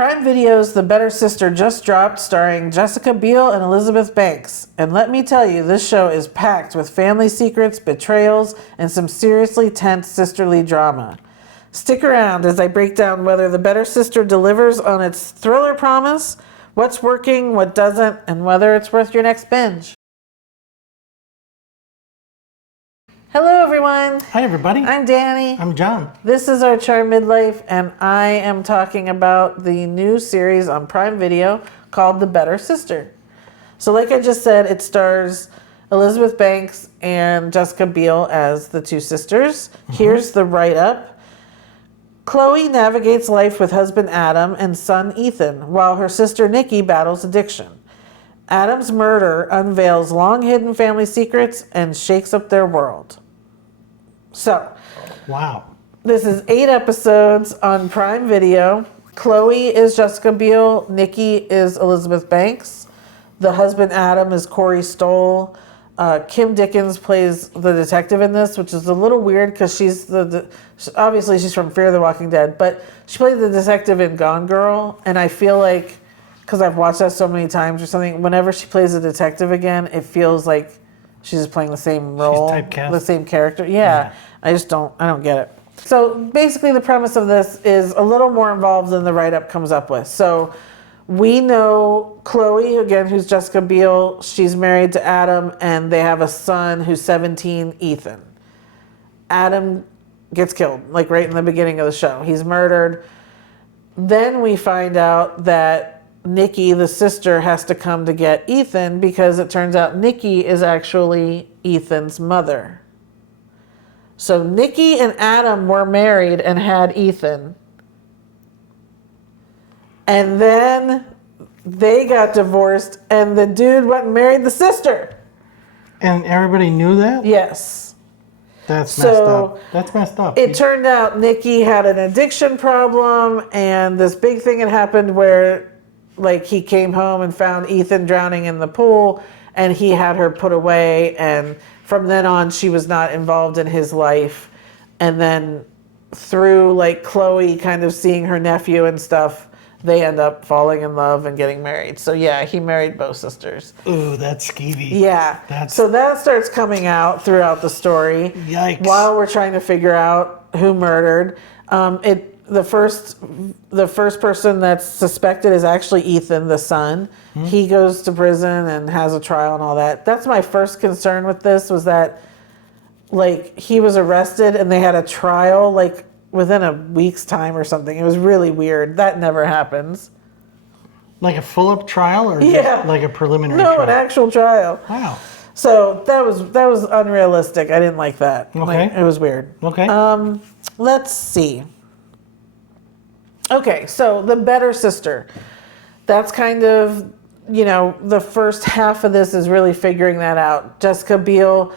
Prime Video's The Better Sister just dropped, starring Jessica Biel and Elizabeth Banks. And let me tell you, this show is packed with family secrets, betrayals, and some seriously tense sisterly drama. Stick around as I break down whether The Better Sister delivers on its thriller promise, what's working, what doesn't, and whether it's worth your next binge. Hello, everyone. Hi, everybody. I'm Danny. I'm John. This is our Charm Midlife, and I am talking about the new series on Prime Video called The Better Sister. So like I just said, it stars Elizabeth Banks and Jessica Biel as the two sisters. Mm-hmm. Here's the write-up. Chloe navigates life with husband Adam and son Ethan, while her sister Nicky battles addiction. Adam's murder unveils long-hidden family secrets and shakes up their world. So, wow. This is 8 episodes on Prime Video. Chloe is Jessica Biel. Nicky is Elizabeth Banks. The husband Adam is Corey Stoll. Kim Dickens plays the detective in this, which is a little weird because she's obviously she's from Fear the Walking Dead, but she played the detective in Gone Girl, and I feel like, because I've watched that so many times or something, whenever she plays a detective again, it feels like she's just playing the same role, she's typecast. The same character. Yeah, I don't get it. So basically the premise of this is a little more involved than the write-up comes up with. So we know Chloe, again, who's Jessica Biel, she's married to Adam, and they have a son who's 17, Ethan. Adam gets killed, like right in the beginning of the show. He's murdered. Then we find out that Nicky, the sister, has to come to get Ethan because it turns out Nicky is actually Ethan's mother. So Nicky and Adam were married and had Ethan. And then they got divorced and the dude went and married the sister. And everybody knew that? Yes. That's messed up. That's messed up. It turned out Nicky had an addiction problem, and this big thing had happened where, like, he came home and found Ethan drowning in the pool, and he had her put away, and from then on she was not involved in his life. And then through, like, Chloe kind of seeing her nephew and stuff, they end up falling in love and getting married. So yeah, he married both sisters. Ooh, that's skeevy. Yeah. So that starts coming out throughout the story. Yikes. While we're trying to figure out who murdered. The first person that's suspected is actually Ethan, the son. Mm-hmm. He goes to prison and has a trial and all that. That's my first concern with this, was that, like, he was arrested and they had a trial, like, within a week's time or something. It was really weird. That never happens. Like a full-up trial, or just like a preliminary trial? No, an actual trial. Wow. So that was unrealistic. I didn't like that. Okay. Like, it was weird. Okay. Let's see. Okay, so The Better Sister. That's kind of, the first half of this is really figuring that out. Jessica Biel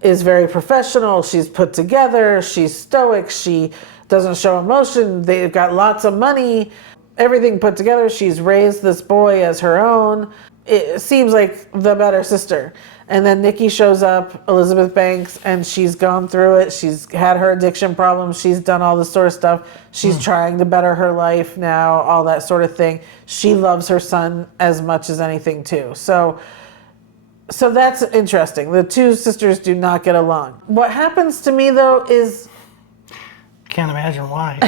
is very professional. She's put together. She's stoic. She doesn't show emotion. They've got lots of money. Everything put together. She's raised this boy as her own. It seems like the better sister. And then Nicky shows up, Elizabeth Banks, and she's gone through it. She's had her addiction problems. She's done all this sort of stuff. She's trying to better her life now, all that sort of thing. She loves her son as much as anything, too. So that's interesting. The two sisters do not get along. What happens to me, though, is... Can't imagine why.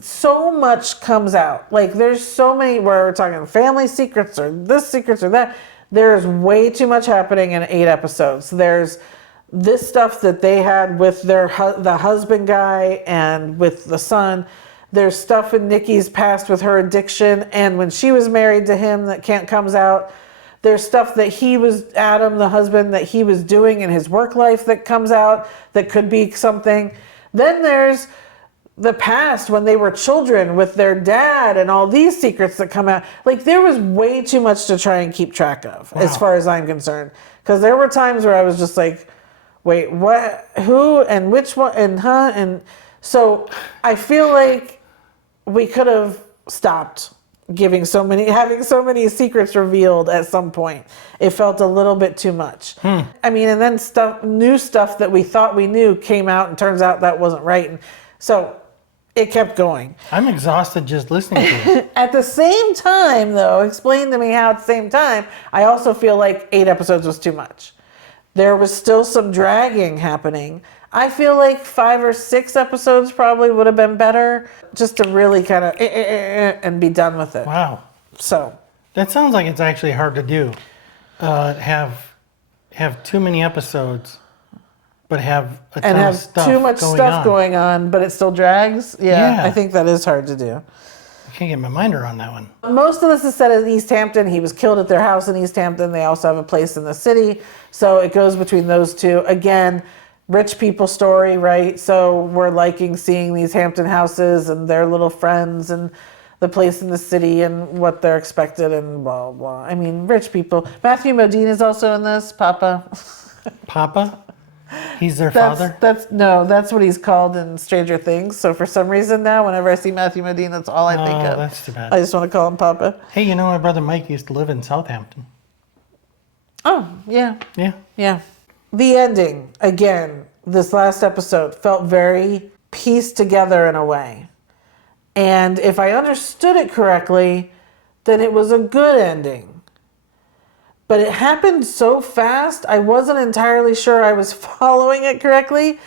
So much comes out. Like, there's so many, where we're talking family secrets or this secrets or that. There's way too much happening in 8 episodes. There's this stuff that they had with the husband guy and with the son. There's stuff in Nicky's past with her addiction and when she was married to him that comes out. There's stuff that Adam, the husband, that he was doing in his work life that comes out that could be something. Then there's the past when they were children with their dad and all these secrets that come out. Like, there was way too much to try and keep track of, as far as I'm concerned. Because there were times where I was just like, wait, what, who, and which one, and huh? And so I feel like we could have stopped having so many secrets revealed at some point. It felt a little bit too much. I mean, and then new stuff that we thought we knew came out and turns out that wasn't right. And so it kept going. I'm exhausted just listening to it. At the same time, though, explain to me how at the same time, I also feel like 8 episodes was too much. There was still some dragging happening. I feel like 5 or 6 episodes probably would have been better, just to really kind of and be done with it. Wow. So That sounds like it's actually hard to do. Have too many episodes, but have a ton of stuff too much stuff going on, but it still drags. Yeah, I think that is hard to do. I can't get my mind around that one. Most of this is set in East Hampton. He was killed at their house in East Hampton. They also have a place in the city. So it goes between those two. Again, rich people story, right? So we're liking seeing these Hampton houses and their little friends and the place in the city and what they're expected and blah, blah. I mean, rich people. Matthew Modine is also in this, Papa. Papa? He's their father? That's what he's called in Stranger Things. So for some reason now, whenever I see Matthew Modine, that's all I think of. That's too bad. I just want to call him Papa. Hey, my brother Mike used to live in Southampton. Oh, yeah. Yeah. Yeah. The ending, again, this last episode felt very pieced together in a way. And if I understood it correctly, then it was a good ending. But it happened so fast, I wasn't entirely sure I was following it correctly.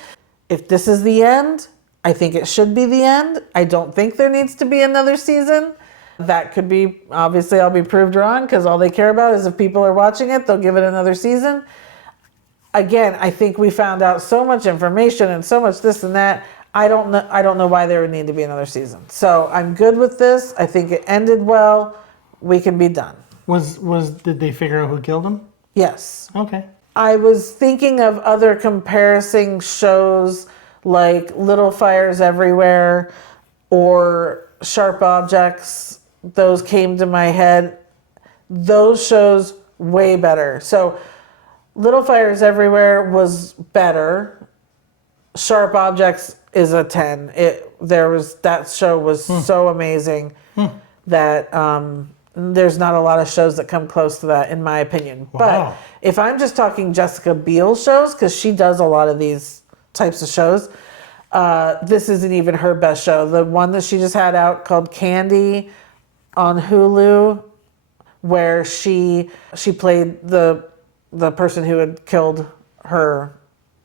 If this is the end, I think it should be the end. I don't think there needs to be another season. That could be, obviously I'll be proved wrong because all they care about is if people are watching it, they'll give it another season. Again, I think we found out so much information and so much this and that. I don't know why there would need to be another season. So I'm good with this. I think it ended well. We can be done. Did they figure out who killed him? Yes. Okay. I was thinking of other comparison shows like Little Fires Everywhere or Sharp Objects. Those came to my head. Those shows way better. So Little Fires Everywhere was better. Sharp Objects is a 10. That show was so amazing that there's not a lot of shows that come close to that, in my opinion. Wow. But if I'm just talking Jessica Biel shows, because she does a lot of these types of shows, this isn't even her best show. The one that she just had out called Candy on Hulu, where she played the person who had killed her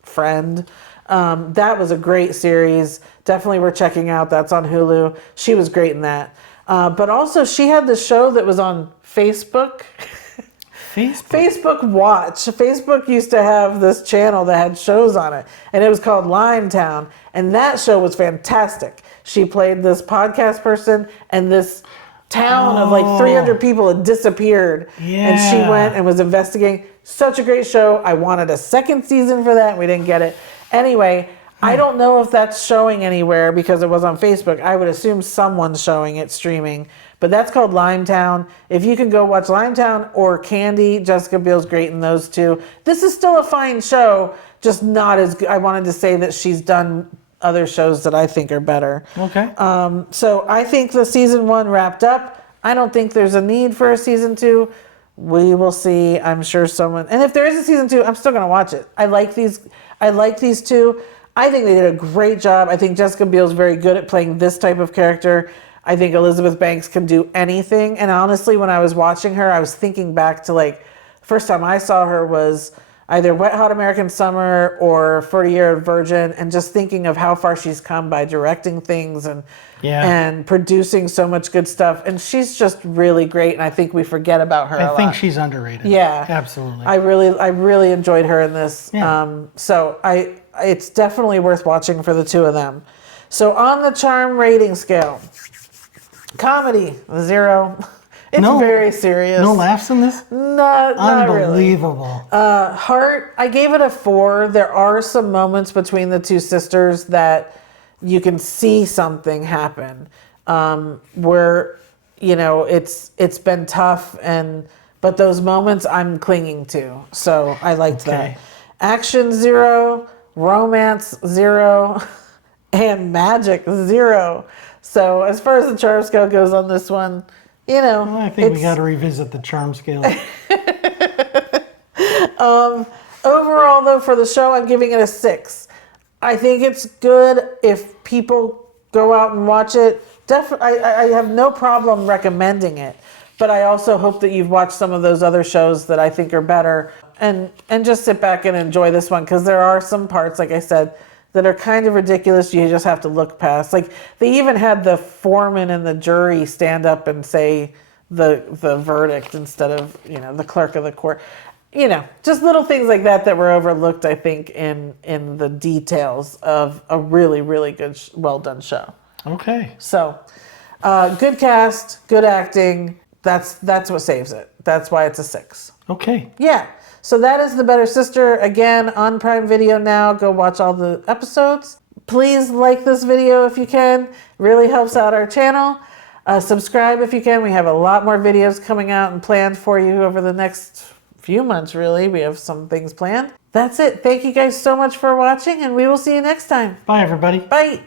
friend. That was a great series. Definitely worth checking out. That's on Hulu. She was great in that. But also she had the show that was on Facebook. Facebook Watch. Facebook used to have this channel that had shows on it, and it was called Limetown, and that show was fantastic. She played this podcast person, and this town of like 300 people had disappeared, and she went and was investigating. Such a great show. I wanted a second season for that, and we didn't get it. Anyway, I don't know if that's showing anywhere because it was on Facebook. I would assume someone's showing it streaming. But that's called Limetown. If you can go watch Limetown or Candy, Jessica Biel's great in those two. This is still a fine show, just not as good. I wanted to say that she's done other shows that I think are better. Okay. So I think the season 1 wrapped up. I don't think there's a need for a season 2. We will see. I'm sure someone... And if there is a season 2, I'm still going to watch it. I like these two. I think they did a great job. I think Jessica Biel's very good at playing this type of character. I think Elizabeth Banks can do anything. And honestly, when I was watching her, I was thinking back to like, first time I saw her was either Wet Hot American Summer or 40-Year-Old Virgin, and just thinking of how far she's come by directing things and producing so much good stuff. And she's just really great, and I think we forget about her a lot. I think she's underrated. Yeah. Absolutely. I really enjoyed her in this. Yeah. So it's definitely worth watching for the two of them. So on the charm rating scale, comedy, 0. It's very serious. No laughs in this? Not really. Unbelievable. Heart, I gave it a 4. There are some moments between the two sisters that you can see something happen, where, it's been tough, but those moments I'm clinging to. So I liked that. Action, 0. Romance, 0. And magic, 0. So as far as the charm scale goes on this one, I think we got to revisit the charm scale. Overall, though, for the show, I'm giving it a 6. I think it's good if people go out and watch it. I have no problem recommending it, but I also hope that you've watched some of those other shows that I think are better, and just sit back and enjoy this one, because there are some parts, like I said, that are kind of ridiculous. You just have to look past. Like, they even had the foreman and the jury stand up and say the verdict instead of, the clerk of the court. Just little things like that were overlooked, I think, in the details of a really, really good, well done show. Okay. So, good cast, good acting. That's what saves it. That's why it's a 6. Okay. Yeah. So that is The Better Sister. Again, on Prime Video now. Go watch all the episodes. Please like this video if you can. It really helps out our channel. Subscribe if you can. We have a lot more videos coming out and planned for you over the next few months, really. We have some things planned. That's it. Thank you guys so much for watching, and we will see you next time. Bye, everybody. Bye.